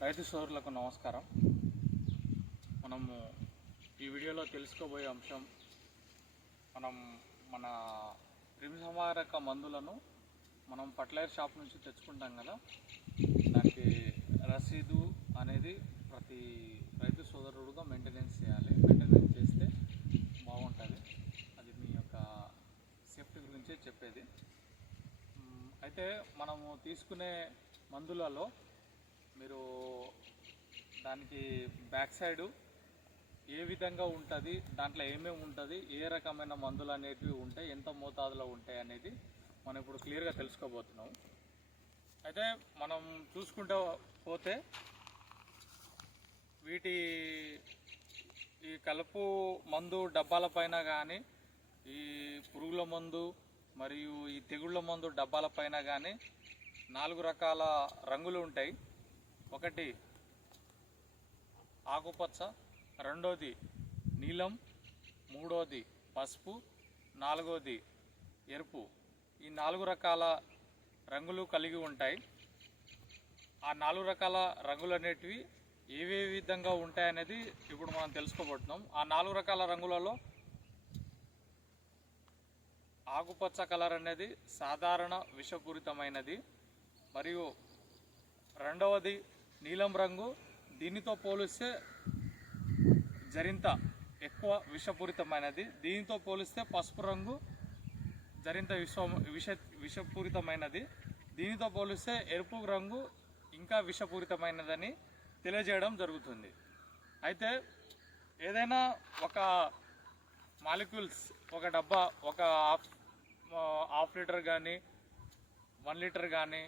రైతు సోదరులకు నమస్కారం. మనము ఈ వీడియోలో తెలుసుకోబోయే అంశం, మన క్రిమిసంహారక మందులను మనం ఫర్టిలైజర్ షాప్ నుంచి తెచ్చుకుంటాం కదా, దానికి రసీదు అనేది ప్రతి రైతు సోదరుడుగా మెయింటెనెన్స్ చేయాలి. మెయింటెనెన్స్ చేస్తే బాగుంటుంది. అది మీ యొక్క సేఫ్టీ గురించే చెప్పేది. అయితే మనము తీసుకునే మందులలో మీరు దానికి బ్యాక్ సైడు ఏ విధంగా ఉంటుంది, దాంట్లో ఏమేమి ఉంటుంది, ఏ రకమైన మందులు అనేటివి ఉంటాయి, ఎంత మోతాదులో ఉంటాయి అనేది మనం ఇప్పుడు క్లియర్గా తెలుసుకోబోతున్నాం. అయితే మనం చూసుకుంటూ పోతే ఈ కలుపు మందు డబ్బాల పైన కానీ, ఈ పురుగుల మందు మరియు ఈ తెగుళ్ళ మందు డబ్బాల పైన కానీ 4 రకాల రంగులు ఉంటాయి. ఒకటి ఆకుపచ్చ, రెండోది నీలం, మూడోది పసుపు, నాలుగోది ఎరుపు. ఈ 4 రకాల రంగులు కలిగి ఉంటాయి. ఆ 4 రకాల రంగులు అనేటివి ఏ విధంగా ఉంటాయనేది ఇప్పుడు మనం తెలుసుకోబోతున్నాం. ఆ 4 రకాల రంగులలో ఆకుపచ్చ కలర్ అనేది సాధారణ విషపూరితమైనది, మరియు రెండవది నీలం రంగు, దీనితో పోలిస్తే జరింత ఎక్కువ విషపూరితమైనది. దీనితో పోలిస్తే పసుపు రంగు జరింత విషపూరితమైనది. దీనితో పోలిస్తే ఎరుపు రంగు ఇంకా విషపూరితమైనదని తెలియజేయడం జరుగుతుంది. అయితే ఏదైనా ఒక మాలిక్యూల్స్, ఒక డబ్బా, ఒక హాఫ్ లీటర్ కానీ, 1 లీటర్ కానీ,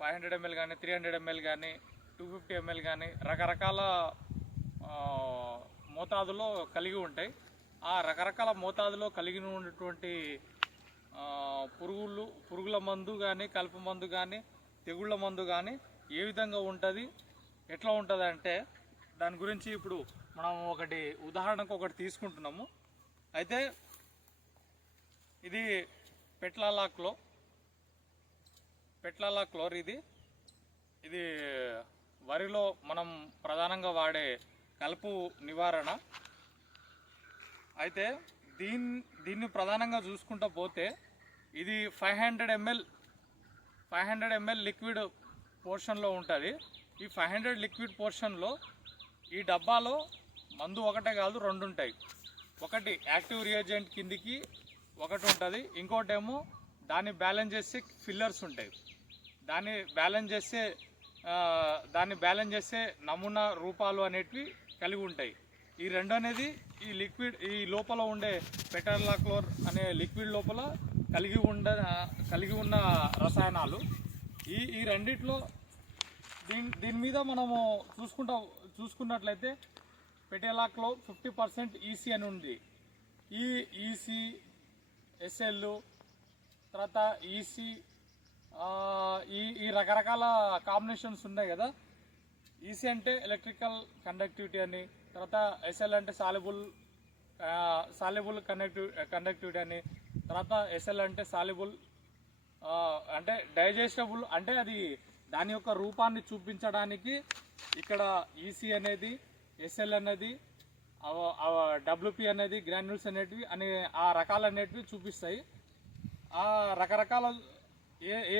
500 ml కానీ, 300 ml కానీ, 250 ml కానీ రకరకాల మోతాదులో కలిగి ఉంటాయి. ఆ రకరకాల మోతాదులో కలిగి ఉన్నటువంటి పురుగుల మందు కానీ, కలుపు మందు కానీ, తెగుళ్ళ మందు కానీ ఏ విధంగా ఉంటుంది, ఎట్లా ఉంటుంది అంటే దాని గురించి ఇప్పుడు మనం ఉదాహరణకు ఒకటి తీసుకుంటున్నాము. అయితే ఇది పెట్లాలా క్లోర్. ఇది వరిలో మనం ప్రధానంగా వాడే కలుపు నివారణ. అయితే దీన్ని ప్రధానంగా చూసుకుంటూ పోతే ఇది 500 ml లిక్విడ్ పోర్షన్లో ఉంటుంది. ఈ 500 లిక్విడ్ పోర్షన్లో ఈ డబ్బాలో మందు ఒకటే కాదు, 2 ఉంటాయి. ఒకటి యాక్టివ్ రియేజెంట్ కిందికి ఒకటి ఉంటుంది, ఇంకోటేమో దాన్ని బ్యాలెన్స్ చేసే ఫిల్లర్స్ ఉంటాయి. దాన్ని బ్యాలెన్స్ చేసే నమూనా రూపాలు అనేటివి కలిగి ఉంటాయి. ఈ 2 అనేది ఈ లోపల ఉండే పెటాలాక్లోర్ అనే లిక్విడ్ లోపల కలిగి ఉన్న రసాయనాలు. ఈ రెండిట్లో దీని మీద మనము చూసుకున్నట్లయితే పెటాలాక్లోర్ 50% ఈసీ అని ఉంది. ఈ ఈసీ, ఎస్ఎల్, తర్వాత ఈసీ, ఈ రకరకాల కాంబినేషన్స్ ఉన్నాయి కదా. ఈసీ అంటే ఎలక్ట్రికల్ కండక్టివిటీ అని, తర్వాత ఎస్ఎల్ అంటే సాల్యుబుల్ కండక్టివిటీ అని, తర్వాత ఎస్ఎల్ అంటే సాల్యుబుల్ అంటే డైజెస్టబుల్, అంటే అది దాని యొక్క రూపాన్ని చూపించడానికి ఇక్కడ ఈసీ అనేది, ఎస్ఎల్ అనేది, డబ్ల్యూపీ అనేది, గ్రాన్యూల్స్ అనేటివి ఆ రకాలు అనేటివి చూపిస్తాయి. ఆ రకరకాల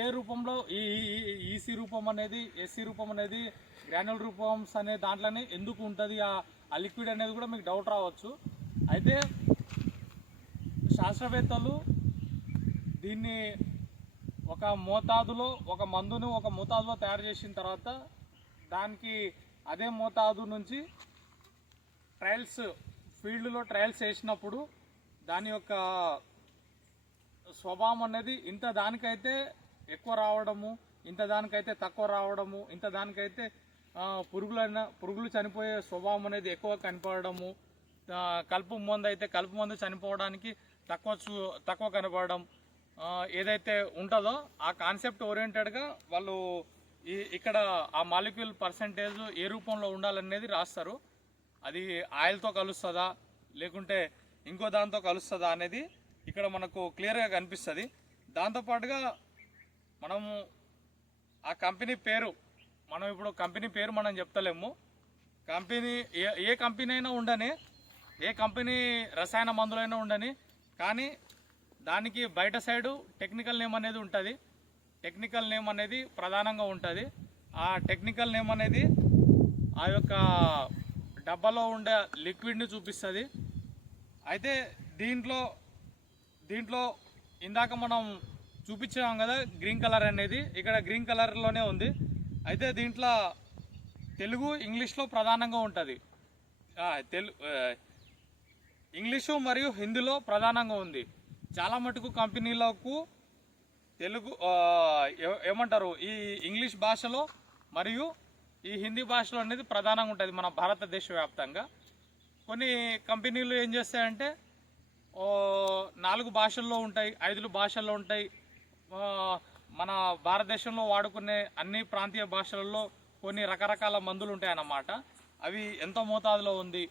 ఏ రూపంలో ఈ ఈసీ రూపం అనేది, ఎస్సీ రూపం అనేది, గ్రాన్యుల్ రూపమ్స్ అనే దాంట్లోనే ఎందుకు ఉంటుంది ఆ లిక్విడ్ అనేది కూడా మీకు డౌట్ రావచ్చు. అయితే శాస్త్రవేత్తలు దీన్ని ఒక మందును ఒక మోతాదులో తయారు చేసిన తర్వాత దానికి అదే మోతాదు నుంచి ఫీల్డ్లో ట్రయల్స్ చేసినప్పుడు దాని యొక్క స్వభావం అనేది ఇంత దానికైతే ఎక్కువ రావడము, ఇంత దానికైతే తక్కువ రావడము, ఇంత దానికైతే పురుగులు చనిపోయే స్వభావం అనేది ఎక్కువ కనపడము, కలుపు మందు చనిపోవడానికి తక్కువ కనపడడం ఏదైతే ఉంటుందో ఆ కాన్సెప్ట్ ఓరియంటెడ్గా వాళ్ళు ఇక్కడ ఆ మాలిక్యూల్ పర్సంటేజ్ ఏ రూపంలో ఉండాలనేది రాస్తారు. అది ఆయిల్తో కలుస్తుందా లేకుంటే ఇంకో దాంతో కలుస్తుందా అనేది ఇక్కడ మనకు క్లియర్గా కనిపిస్తుంది. దాంతోపాటుగా మనము ఆ కంపెనీ పేరు మనం ఇప్పుడు కంపెనీ పేరు మనం చెప్తలేము. కంపెనీ ఏ కంపెనీ అయినా ఉండని, ఏ కంపెనీ రసాయన మందులైనా ఉండని, కానీ దానికి బయట సైడు టెక్నికల్ నేమ్ అనేది ఉంటుంది. టెక్నికల్ నేమ్ అనేది ప్రధానంగా ఉంటుంది. ఆ టెక్నికల్ నేమ్ అనేది ఆ యొక్క డబ్బాలో ఉండే లిక్విడ్ని చూపిస్తుంది. అయితే దీంట్లో ఇందాక మనం చూపించాం కదా గ్రీన్ కలర్ అనేది, ఇక్కడ గ్రీన్ కలర్లోనే ఉంది. అయితే దీంట్లో తెలుగు ఇంగ్లీష్లో ప్రధానంగా ఉంటుంది. ఇంగ్లీషు మరియు హిందీలో ప్రధానంగా ఉంది. చాలా మటుకు కంపెనీలకు తెలుగు ఏమంటారు ఈ ఇంగ్లీష్ భాషలో మరియు ఈ హిందీ భాషలో అనేది ప్రధానంగా ఉంటుంది మన భారతదేశ వ్యాప్తంగా. కొన్ని కంపెనీలు ఏం చేస్తాయంటే 4 భాషల్లో ఉంటాయి, 5 భాషల్లో ఉంటాయి. మన భారతదేశంలో వాడుకునే అన్ని ప్రాంతీయ భాషలలో కొన్ని రకరకాల మందులు ఉంటాయి అన్నమాట. అవి ఎంత మోతాదులో ఉంది,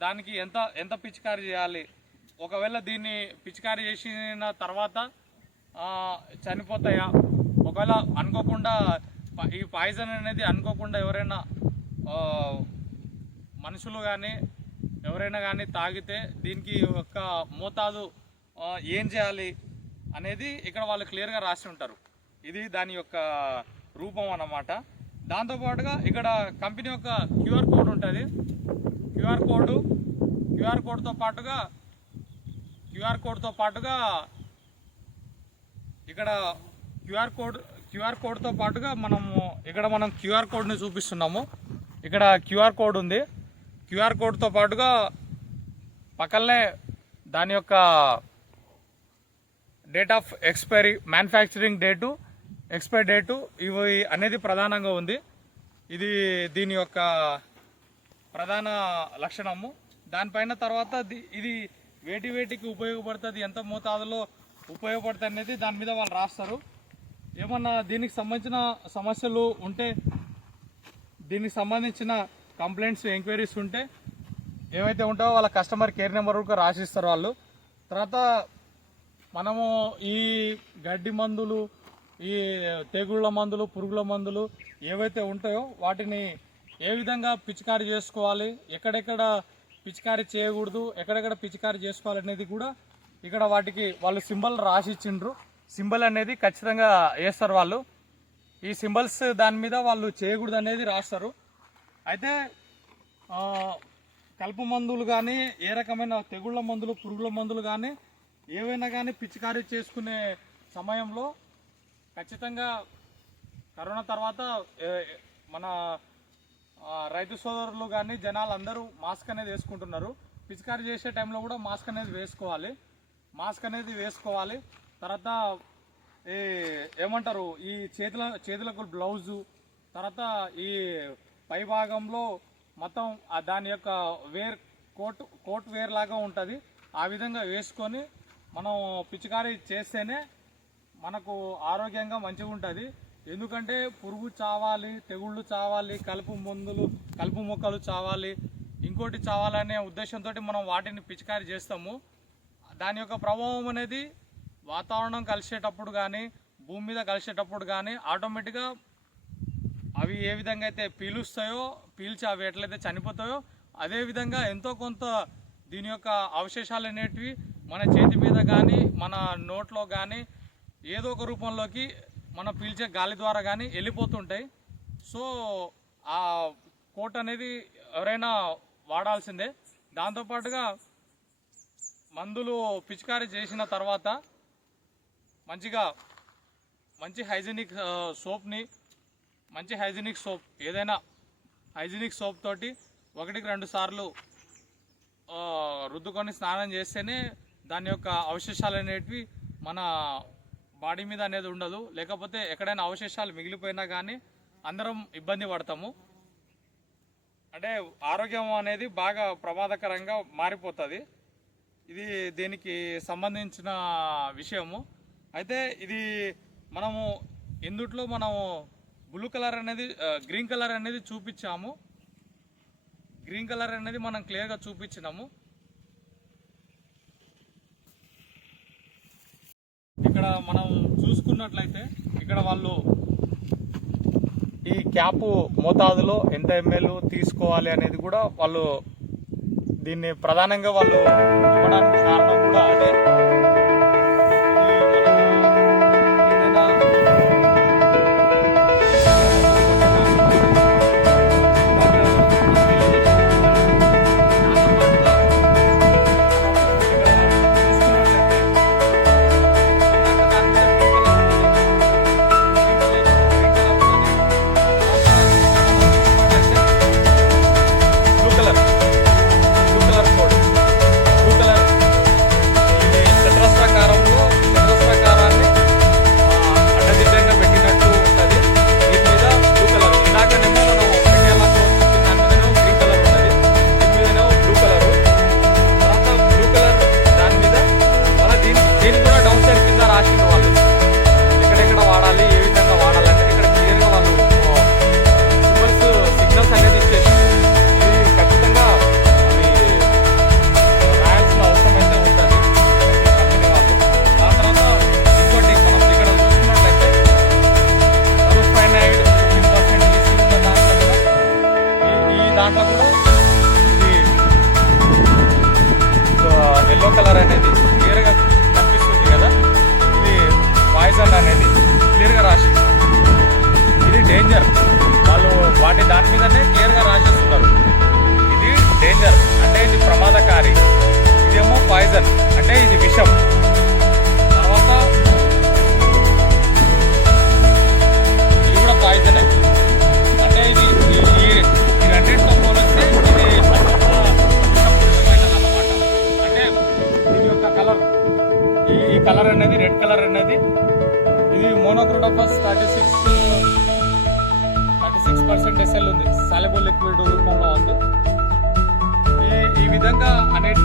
దానికి ఎంత పిచికారీ చేయాలి, ఒకవేళ దీన్ని పిచికారీ చేసిన తర్వాత చనిపోతాయా, ఒకవేళ అనుకోకుండా ఈ పాయిజన్ అనేది అనుకోకుండా ఎవరైనా మనుషులు కానీ ఎవరైనా కానీ తాగితే దీనికి ఒక మోతాదు ఏం చేయాలి అనేది ఇక్కడ వాళ్ళు క్లియర్గా రాసి ఉంటారు. ఇది దాని యొక్క రూపం అన్నమాట. దాంతోపాటుగా ఇక్కడ కంపెనీ యొక్క క్యూఆర్ కోడ్ ఉంటుంది. క్యూఆర్ కోడ్తో పాటుగా ఇక్కడ క్యూఆర్ కోడ్తో పాటుగా మనం క్యూఆర్ కోడ్ని చూపిస్తున్నాము. ఇక్కడ క్యూఆర్ కోడ్ ఉంది. క్యూఆర్ కోడ్తో పాటుగా పక్కనే దాని యొక్క date of expiry, manufacturing date, expiry date ఇవి అనేది ప్రధానంగా ఉంది. ఇది దీని యొక్క ప్రధాన లక్షణము. దానిపైన తర్వాత ఇది వేటికి ఉపయోగపడుతుంది, ఎంత మోతాదులో ఉపయోగపడుతుంది అనేది దాని మీద వాళ్ళు రాస్తారు. ఏమన్నా దీనికి సంబంధించిన సమస్యలు ఉంటే, దీనికి సంబంధించిన కంప్లైంట్స్, ఎంక్వైరీస్ ఉంటే ఏవైతే ఉంటాయో వాళ్ళ కస్టమర్ కేర్ నెంబర్ కూడా రాసిస్తారు వాళ్ళు. తర్వాత మనము ఈ గడ్డి మందులు, ఈ తెగుళ్ళ మందులు, పురుగుల మందులు ఏవైతే ఉంటాయో వాటిని ఏ విధంగా పిచికారీ చేసుకోవాలి, ఎక్కడెక్కడ పిచికారీ చేయకూడదు, ఎక్కడెక్కడ పిచికారీ చేసుకోవాలి అనేది కూడా ఇక్కడ వాళ్ళు సింబల్ రాసి ఇచ్చిండ్రు. సింబల్ అనేది ఖచ్చితంగా వేస్తారు వాళ్ళు. ఈ సింబల్స్ దాని మీద వాళ్ళు చేయకూడదు అనేది రాస్తారు. అయితే కలుపు మందులు కానీ, ఏ రకమైన తెగుళ్ళ మందులు, పురుగుల మందులు కానీ ఏవైనా కానీ పిచికారీ చేసుకునే సమయంలో ఖచ్చితంగా కరోనా తర్వాత మన రైతు సోదరులు కానీ జనాలు అందరూ మాస్క్ అనేది వేసుకుంటున్నారు. పిచికారీ చేసే టైంలో కూడా మాస్క్ అనేది వేసుకోవాలి. తర్వాత ఏమంటారు ఈ చేతులకు బ్లౌజు, తర్వాత ఈ పై భాగంలో మొత్తం దాని యొక్క కోట్ వేర్ లాగా ఉంటుంది. ఆ విధంగా వేసుకొని మనం పిచికారీ చేస్తేనే మనకు ఆరోగ్యంగా మంచిగా ఉంటుంది. ఎందుకంటే పురుగు చావాలి, తెగుళ్ళు చావాలి, కలుపు మొక్కలు చావాలి, ఇంకోటి చావాలనే ఉద్దేశంతో మనం వాటిని పిచికారీ చేస్తాము. దాని యొక్క ప్రభావం అనేది వాతావరణం కలిసేటప్పుడు కానీ, భూమి మీద కలిసేటప్పుడు కానీ ఆటోమేటిక్గా అవి ఏ విధంగా అయితే పీల్చి అవి ఎట్లయితే చనిపోతాయో అదేవిధంగా ఎంతో కొంత దీని యొక్క అవశేషాలు అనేటివి మన చేతి మీద కానీ, మన నోట్లో కానీ ఏదో ఒక రూపంలోకి మనం పీల్చే గాలి ద్వారా కానీ వెళ్ళిపోతుంటాయి. సో ఆ కోట్ అనేది ఎవరైనా వాడాల్సిందే. దాంతోపాటుగా మందులు పిచికారీ చేసిన తర్వాత మంచి హైజీనిక్ సోప్ ఏదైనా హైజీనిక్ సోప్ తోటి 1-2 సార్లు రుద్దుకొని స్నానం చేస్తేనే దాని యొక్క అవశేషాలు అనేటివి మన బాడీ మీద అనేది ఉండదు. లేకపోతే ఎక్కడైనా అవశేషాలు మిగిలిపోయినా కానీ అందరం ఇబ్బంది పడతాము. అంటే ఆరోగ్యం అనేది బాగా ప్రమాదకరంగా మారిపోతుంది. ఇది దీనికి సంబంధించిన విషయము. అయితే ఇది ఇందుట్లో మనము గ్రీన్ కలర్ అనేది చూపించాము. గ్రీన్ కలర్ అనేది మనం క్లియర్గా చూపించినాము. ఇక్కడ మనం చూసుకున్నట్లయితే ఇక్కడ వాళ్ళు ఈ క్యాప్ మోతాదులో ఎంత ఎంఎల్ తీసుకోవాలి అనేది కూడా వాళ్ళు దీన్ని ప్రధానంగా వాళ్ళు ఇవ్వడానికి కారణం కూడా అదే. ఎల్లో కలర్ అనేది క్లియర్గా కనిపిస్తుంది కదా, ఇది పాయిజన్ అనేది క్లియర్గా రాసి, ఇది డేంజర్. వాళ్ళు దాని మీదనే క్లియర్గా రాసేస్తున్నారు. ఇది డేంజర్ అంటే ఇది ప్రమాదకారి, ఇదేమో పాయిజన్ అంటే ఇది విషం. తర్వాత ఇది కూడా పాయిజనే అంటే ఇది రెండింటితో పోలిస్తే ఇది కలర్, ఈ కలర్ అనేది రెడ్ కలర్ అనేది ఇది మోనోక్రోటోఫాస్ 36% SL ఉంది, సాల్యుబుల్ లిక్విడ్ రూపంలో ఉంది. ఈ విధంగా అనేక